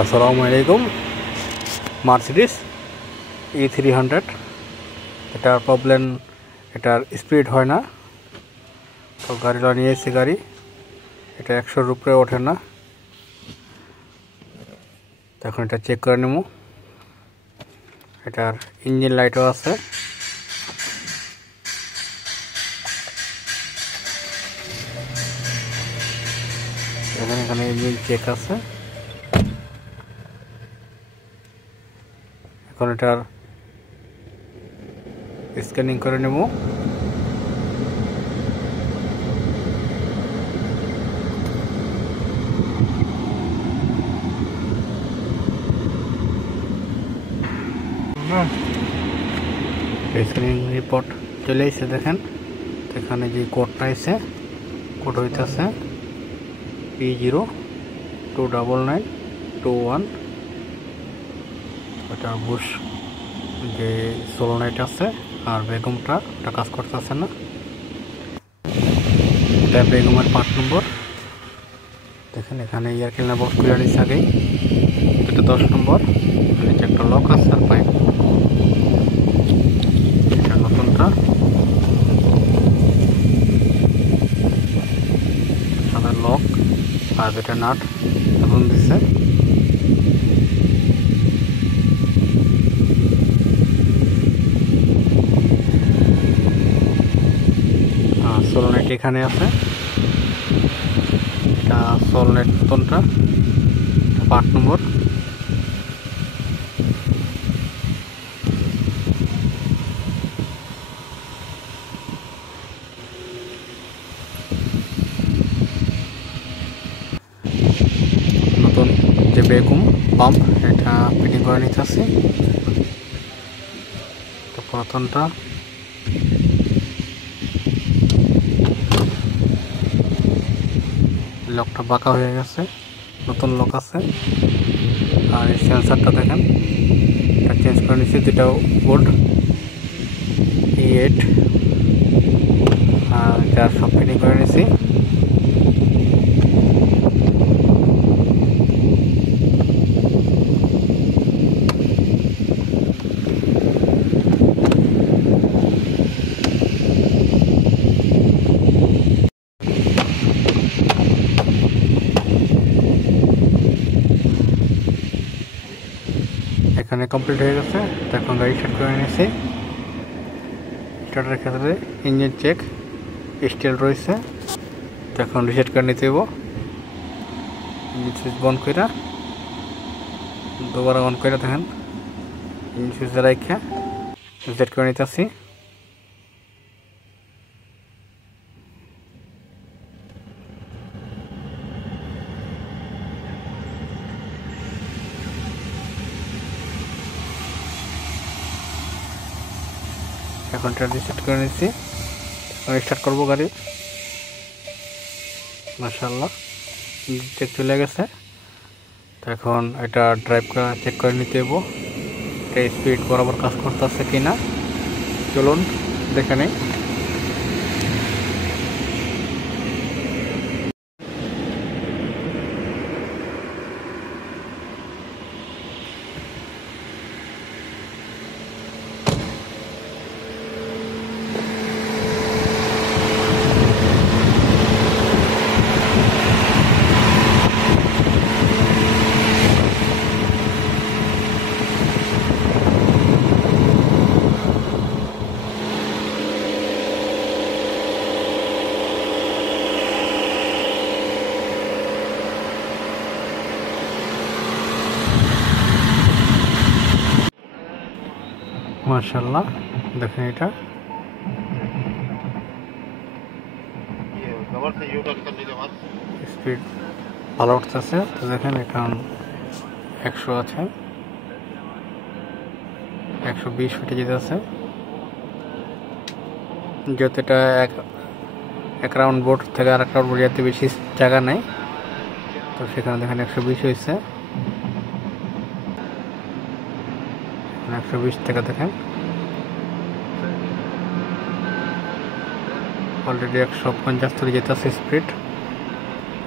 আসসালামু আলাইকুম। Mercedes E300 এটার প্রবলেম, এটার স্পিড হয় না। তো গাড়িটা নিয়ে এসেছি, গাড়ি এটা 100-র উপরে ওঠে না। এখন এটা চেক করে নেব। এটার ইঞ্জিন লাইটও আছে। এখানে ইঞ্জিন চেক আছে। এখন এটার স্ক্যানিং করে নেব। স্ক্যানিং রিপোর্ট চলে এসেছে, দেখেন এখানে যে কোডটা এসে, কোড হইতেছে P029921। ওটা বুশ যে সোলোনাইট আছে আর বেগমটা ওটা কাজ করতেছে না। এটা বেগমের পার্ট নম্বর। দেখেন এখানে এয়ার ক্লিনার বক্স খুলে নিচ্ছে আগেই। এটা 10 নম্বর। নিচে একটা লক আছে আর পাইপ। এটা নতুনটা সাদা লক আর এটা নাট নতুন দিচ্ছে। সোলোনাইট এখানে আছে। এটা সোলোনাইট নতুনটা পার্ট নম্বর। নতুন যে বেগম পাম্প এটা ফিটিং করে নিতে আসছি। তো পুরাতনটা লকটা বাঁকা হয়ে গেছে, নতুন লক আছে। আর এই সেন্সারটা দেখেন, এটা চেঞ্জ করে নিচ্ছি। দুটাও বোর্ড E8 আর এটা সব ফিটিং করে নিচ্ছি। এখানে কমপ্লিট হয়ে গেছে। এখন গাড়ি স্টার্ট করে নিয়েছি। স্টার্টারের ক্ষেত্রে ইঞ্জিন চেক স্টিল রয়েছে। এখন রিসেট করে নিতে হইব। ইঞ্জিন সুইচ বন্ধ করে দুবার অন করে দেখেন ইঞ্জিন সুইচ রাখা রিসেট করে নিতে আসছি। এখন এটা রিসেট করে নিচ্ছি। স্টার্ট করবো গাড়ি। মাশাআল্লাহ চেক চলে গেছে। তো এখন এটা ড্রাইভ করা চেক করে নিতে হইব, এটা স্পিড বরাবর কাজ করতেছে কিনা। চলুন দেখে নেই। মাশাআল্লাহ দেখেন এটা স্পিড ভালো উঠতেছে। তো দেখেন এখন 100 আছে, 120 ফিটে যেতেছে। যেহেতু এটা এক রাউন্ড বোর্ড থেকে আর এক রাউন্ড বোর্ড যেতে বেশি জায়গা নেই, তো সেখানে দেখেন 120 হয়েছে। 120 থেকে দেখেন অলরেডি 150 যেতেছে স্পিড।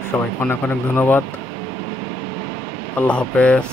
সবাইকে অনেক অনেক ধন্যবাদ। আল্লাহ হাফেজ।